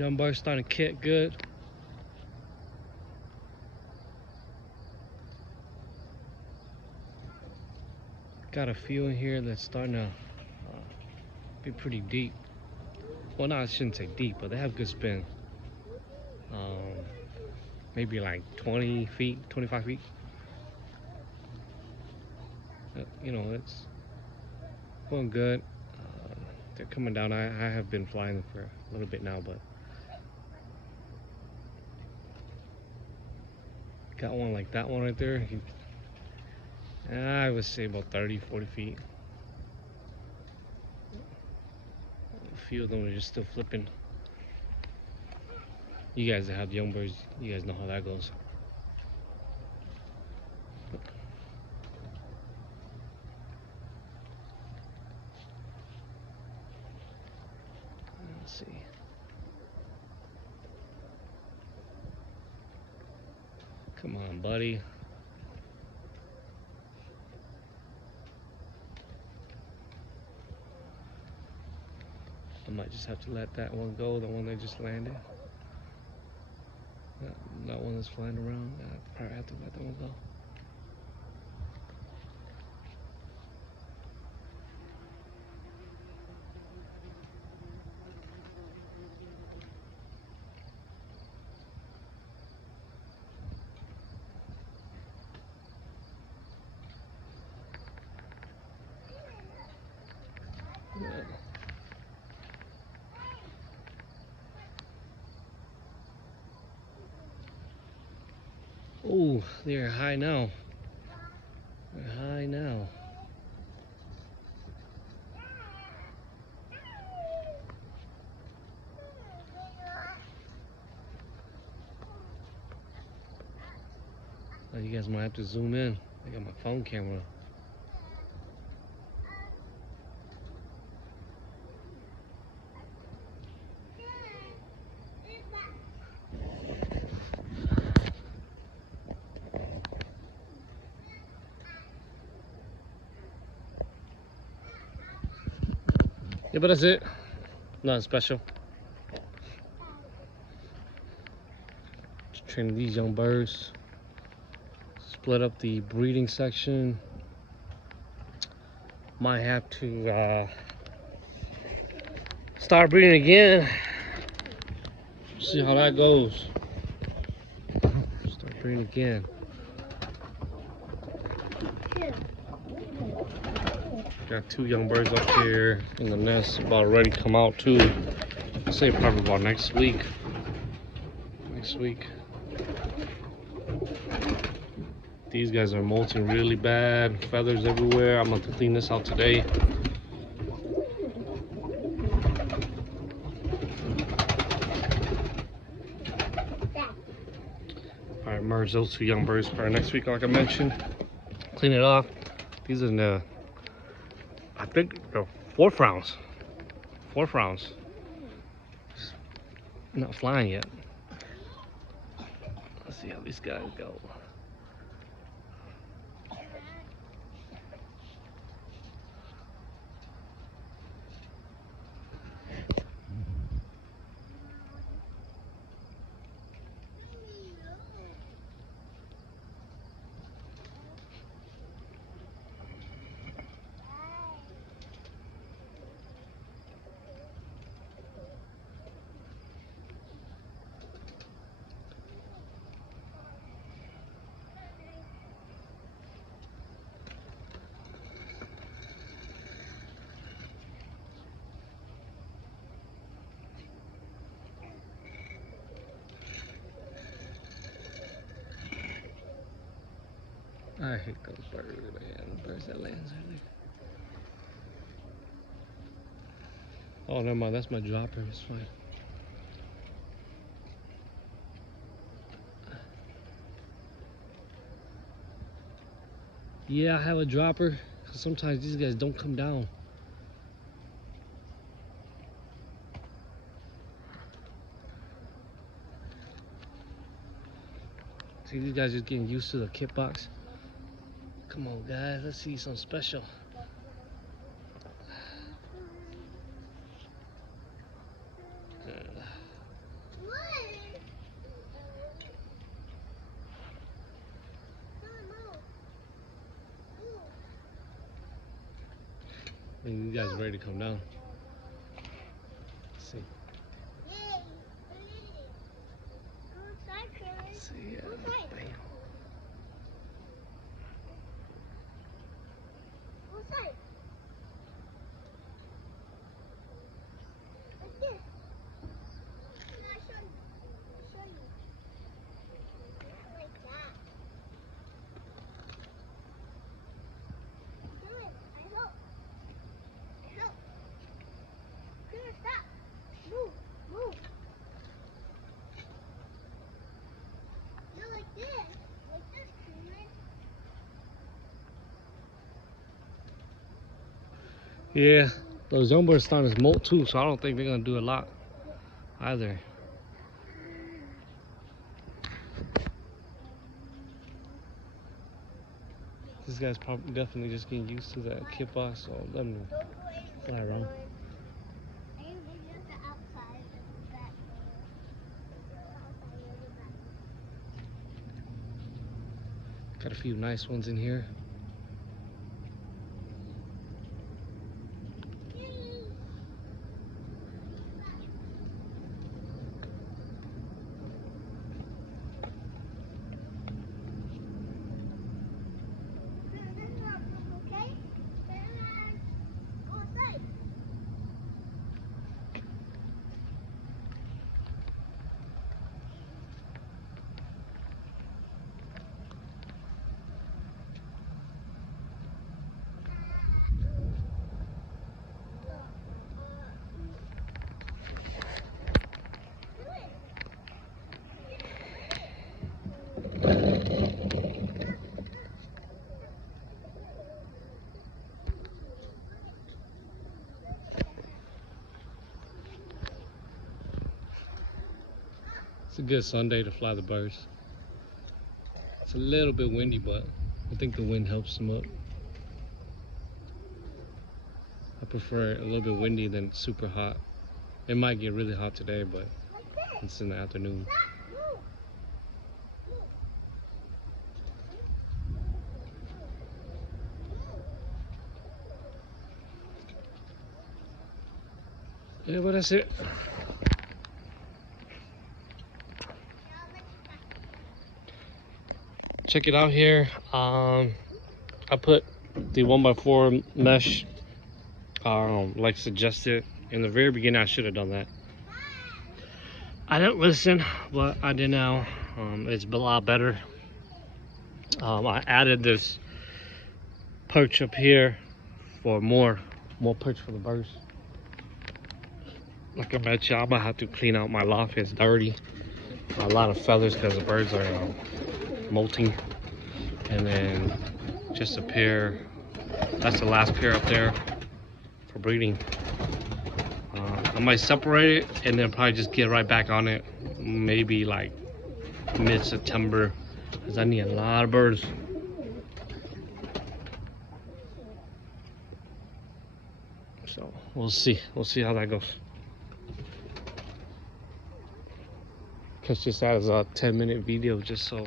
Young birds starting to kick good. Got a few in here that's starting to be pretty deep. Well, no, I shouldn't say deep, but they have good spin. Maybe like 20 feet, 25 feet. You know, it's going good. They're coming down. I have been flying them for a little bit now, but got one like that one right there. I would say about 30, 40 feet. A few of them are just still flipping. You guys that have young birds, you guys know how that goes. Let's see. Come on, buddy. I might just have to let that one go, the one that just landed. That one that's flying around. I probably have to let that one go. Oh, they're high now. They're high now. You guys might have to zoom in. I got my phone camera. Yeah, but that's it. Nothing special. Just training these young birds. Split up the breeding section. Might have to start breeding again. See how that goes. Start breeding again. Got 2 young birds up here in the nest, about ready to come out too. I'd say probably about next week. These guys are molting really bad, feathers everywhere. I'm going to clean this out today. Alright, merge those 2 young birds for next week, like I mentioned. Clean it off. These are in the, I think they're 4th rounds. 4th rounds. Not flying yet. Let's see how these guys go. I hate those birds, man. The birds that lands early. Oh, never mind. That's my dropper. It's fine. Yeah, I have a dropper. Sometimes these guys don't come down. See, these guys are getting used to the kit box. Come on, guys. Let's see something special. think you guys are ready to come down. Let's see. See, yeah. Bam. Yeah, those young birds starting to molt too, so I don't think they're gonna do a lot either. This guy's probably definitely just getting used to that kit box, so let him fly around. Got a few nice ones in here. It's a good Sunday to fly the birds. It's a little bit windy, but I think the wind helps them up. I prefer it a little bit windy than super hot. It might get really hot today, but it's in the afternoon. Yeah, but that's it. Check it out here. I put the 1x4 mesh like suggested. In the very beginning I should have done that. I didn't listen, but I did now. It's a lot better. I added this perch up here for more perch for the birds. Like I mentioned, I'm gonna have to clean out my loft. It's dirty, a lot of feathers because the birds are molting. And then just a pair, that's the last pair up there for breeding. I might separate it and then probably just get right back on it maybe like mid-September, because I need a lot of birds. So we'll see how that goes. Catch this out as a 10-minute video just so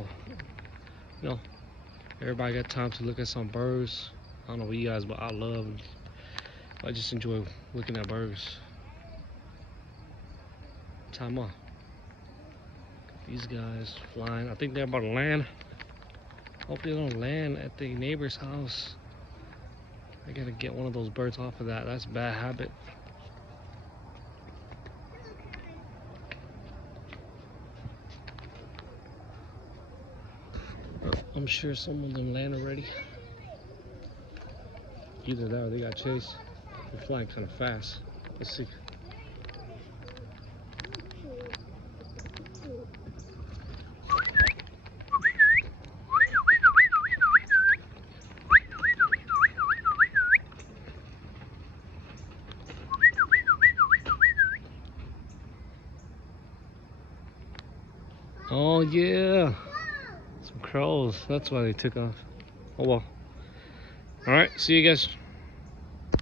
you know everybody got time to look at some birds. I don't know what you guys, but I just enjoy looking at birds. Time off. These guys flying. I think they're about to land. Hopefully they don't land at the neighbor's house. I gotta get one of those birds off of that. That's a bad habit. I'm sure some of them land already. Either that or they got chased. They're flying kind of fast. Let's see. Oh yeah, some crows. That's why they took off. Oh well. All right, see you guys.